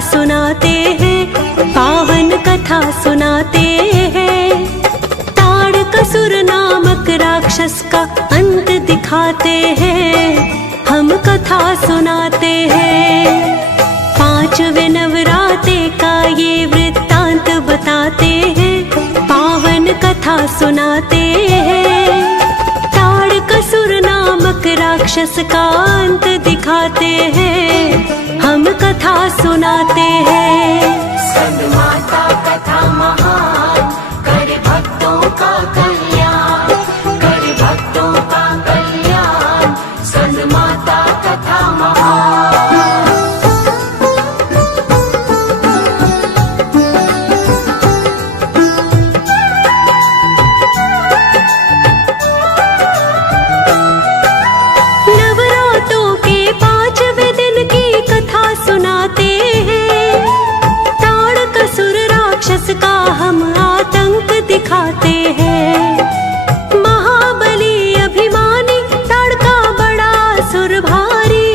सुनाते हैं, पावन कथा सुनाते हैं। ताड़कासुर नामक राक्षस का अंत दिखाते हैं, हम कथा सुनाते हैं। पांचवें नवरात्रे का ये वृत्तांत बताते हैं, पावन कथा सुनाते हैं। ताड़कासुर नामक राक्षस का अंत दिखाते हैं, हम कथा सुनाते हैं। स्कंदमाता कथा महान, करे भक्तों का कल्याण, करे भक्तों का कल्याण। स्कंदमाता कथा महान। का हम आतंक दिखाते हैं। महाबली अभिमानी ताड़का बड़ा असुर भारी,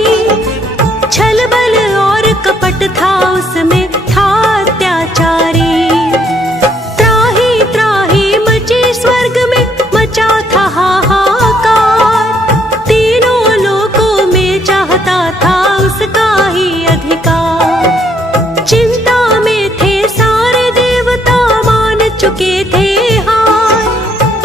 छल बल और कपट था उसमें, था अत्याचारी। त्राही त्राही मची स्वर्ग में, मचा था हाहाकार। तीनों लोकों में चाहता था उसका ही अधिकार। चिंता में थे चुके थे हार,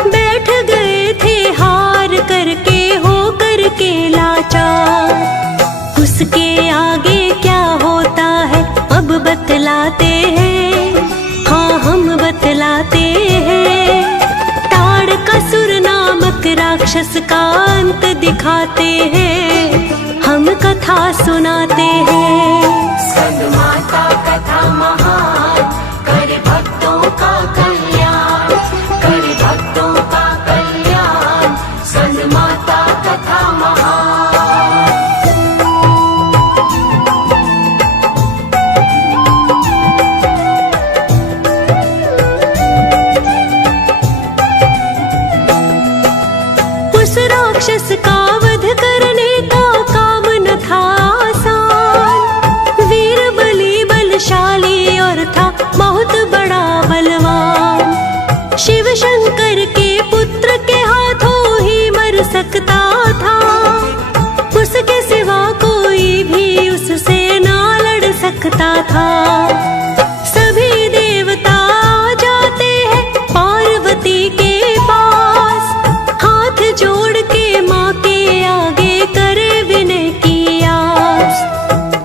बैठ गए थे हार करके, हो करके लाचार। उसके आगे क्या होता है अब बतलाते हैं, हाँ हम बतलाते हैं। ताड़कासुर नामक राक्षस का अंत दिखाते हैं, हम कथा सुनाते हैं। स्कंदमाता कथा महान, करे भक्तों का कल्याण, करे भक्तों का कल्याण। स्कंदमाता कथा महान। उस राक्षस का वध करने का काम न था आसान। वीर बली बलशाली और था बहुत बड़ा बलवान। शिव शंकर के पुत्र के हाथों ही मर सकता था, उसके सिवा कोई भी उससे ना लड़ सकता था। सभी देवता आ जाते हैं पार्वती के पास, हाथ जोड़ के माँ के आगे करे विनय की आस।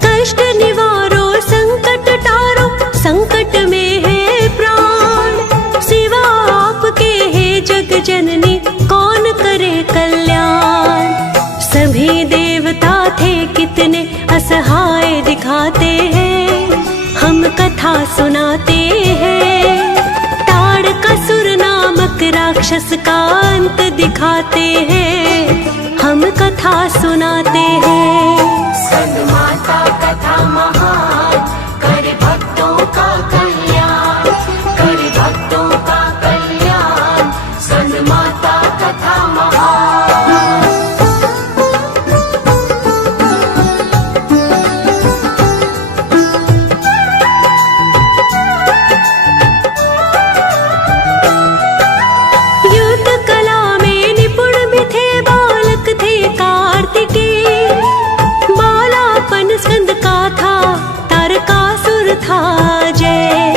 कष्ट निवारो संकट टारो, संकट में है प्राण। सिवा आपके है जग जननी, कौन करे कल्याण। सभी देवता थे कितने असहाय दिखाते हैं, हम कथा सुनाते हैं। ताड़कासुर नामक राक्षस का अंत दिखाते हैं, हम कथा सुनाते हैं। स्कंदमाता कथा महान, करे भक्तों का कल्याण, करे भक्तों का कल्याण। स्कंदमाता कथा महान। युद्ध कला में निपुण भी थे, बालक थे कार्तिकेय। बालापन स्कंद का था, तारकासुर था जय।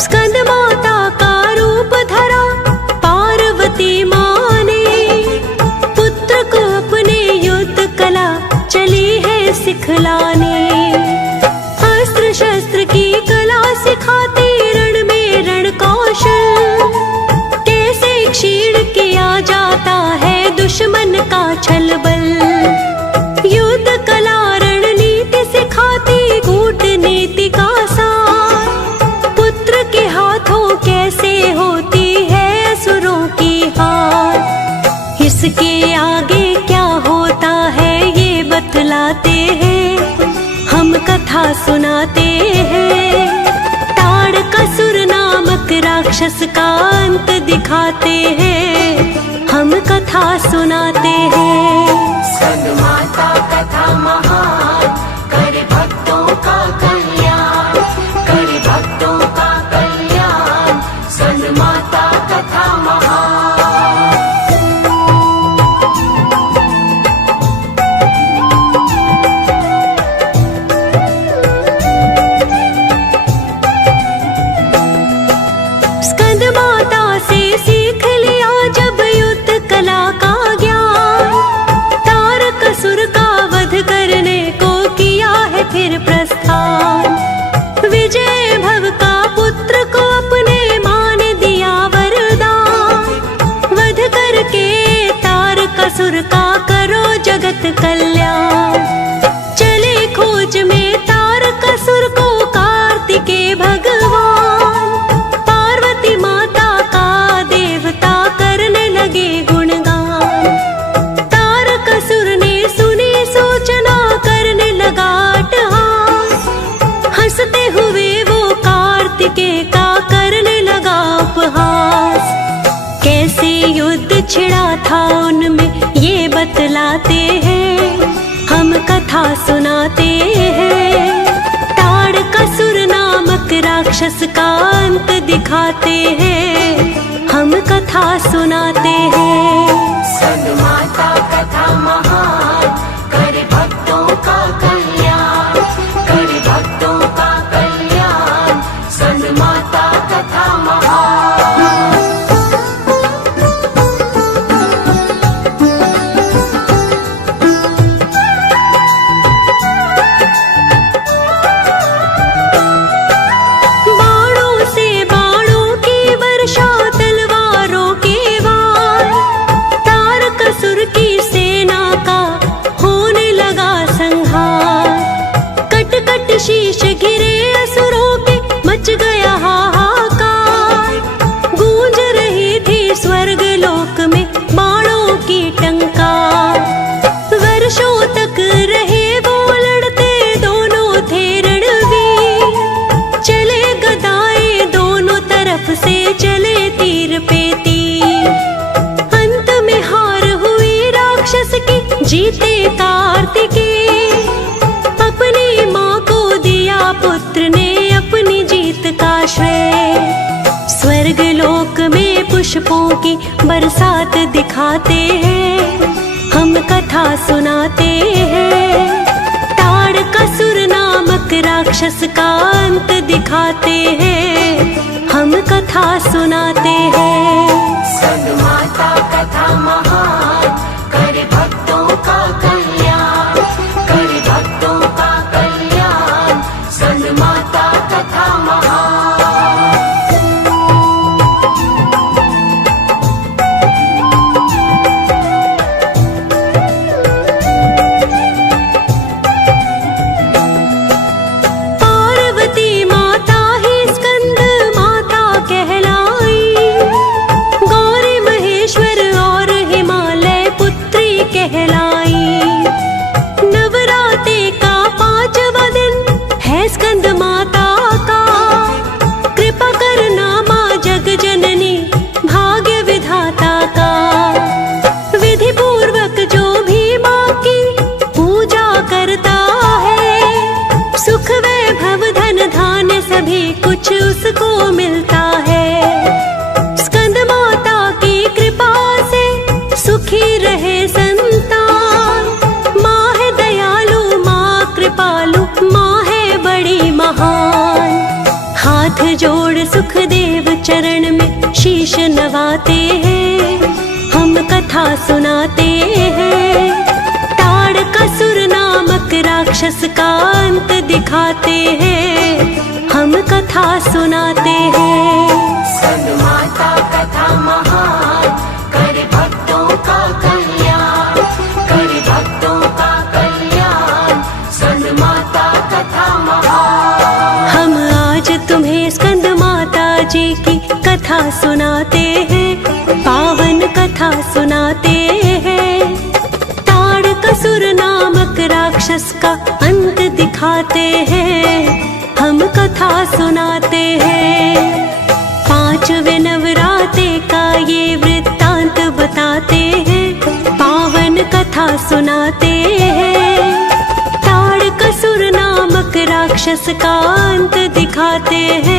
स्कंद माता का रूप धरा पार्वती माँ ने, पुत्र को अपने युद्ध कला चली है सिखलाने। अस्त्र शस्त्र की कला सिखाती, रण में रण कौशल। कैसे क्षीण किया जाता है दुश्मन का छल बल। युद्ध कला रणनीति सिखाती, कूटनीति का सार। पुत्र के हाथों कैसे होती है असुरों की हार। इसके आगे क्या होता है ये बतलाते हैं, हम कथा सुनाते हैं। ताड़कासुर नामक राक्षस का अंत दिखाते हैं, हम कथा सुनाते हैं। स्कंदमाता कथा महान, करे भक्तों का कल्याण, का करने लगा उपहास। कैसे युद्ध छिड़ा था उनमें ये बतलाते हैं, हम कथा सुनाते हैं। ताड़कासुर नामक राक्षस का अंत दिखाते हैं, हम कथा सुनाते हैं। स्कंदमाता कथा महान, करे भक्तों का कल्याण, करे भक्तों का कल्याण। स्कंदमाता कथा महान। बाणों से बाणों की वर्षा, तलवारों के वार, तारकासुर की सेना का होने लगा संहार। कट कट शीश गिरे असुरों के, मच गया हाहाकार। गूंज रही थी स्वर्ग लोक में बाणों की टंकार। वर्षों तक रहे वो लड़ते, दोनों थे रणवीर। चले गदाएं दोनों तरफ से, चले तीर पे तीर। अंत में हार हुई राक्षस की, जीते कार्तिकेय। अपनी माँ को दिया पुत्र ने, अपनी जीत का श्रेय। स्वर्ग लोक में पुष्पों की बरसात दिखाते हैं, हम कथा सुनाते हैं। ताड़कासुर नामक राक्षस का अंत दिखाते हैं, हम कथा सुनाते हैं। स्कंदमाता कथा महान, करे भक्तों का कल्याण, करे भक्तों का कल्याण। स्कंदमाता कथा महान। पार्वती माता ही स्कंद माता कहलाई। गौरी महेश्वर और हिमालय पुत्री कहलाई। नवरात्रि का 5वां दिन है स्कंद माता का। कृपा करना माँ जग जननी, भाग्य विधाता का। विधि पूर्वक जो भी माँ की पूजा करता है, सुख वैभव धन धान्य सभी कुछ उसको मिलता है। स्कंद माता की कृपा से सुखी रहे संतान। माँ है दयालु, माँ कृपालु, माँ है बड़ी महान। हाथ जोड़ सुखदेव चरण में शीश नवाते हैं, हम कथा सुनाते हैं। ताड़कासुर नामक राक्षस का अंत दिखाते हैं, हम कथा सुनाते हैं। स्कंदमाता कथा महान, करे भक्तों का कल्याण, करे भक्तों का कल्याण। स्कंदमाता कथा महान। हम आज तुम्हें स्कंद माता जी की कथा सुनाते हैं, पावन कथा सुनाते हैं। ताड़कासुर नामक राक्षस का अंत दिखाते हैं, हम कथा सुनाते हैं। 5वें नवरात्रि का ये वृत्तांत बताते हैं, पावन कथा सुनाते हैं। ताड़कासुर नामक राक्षस का अंत दिखाते हैं,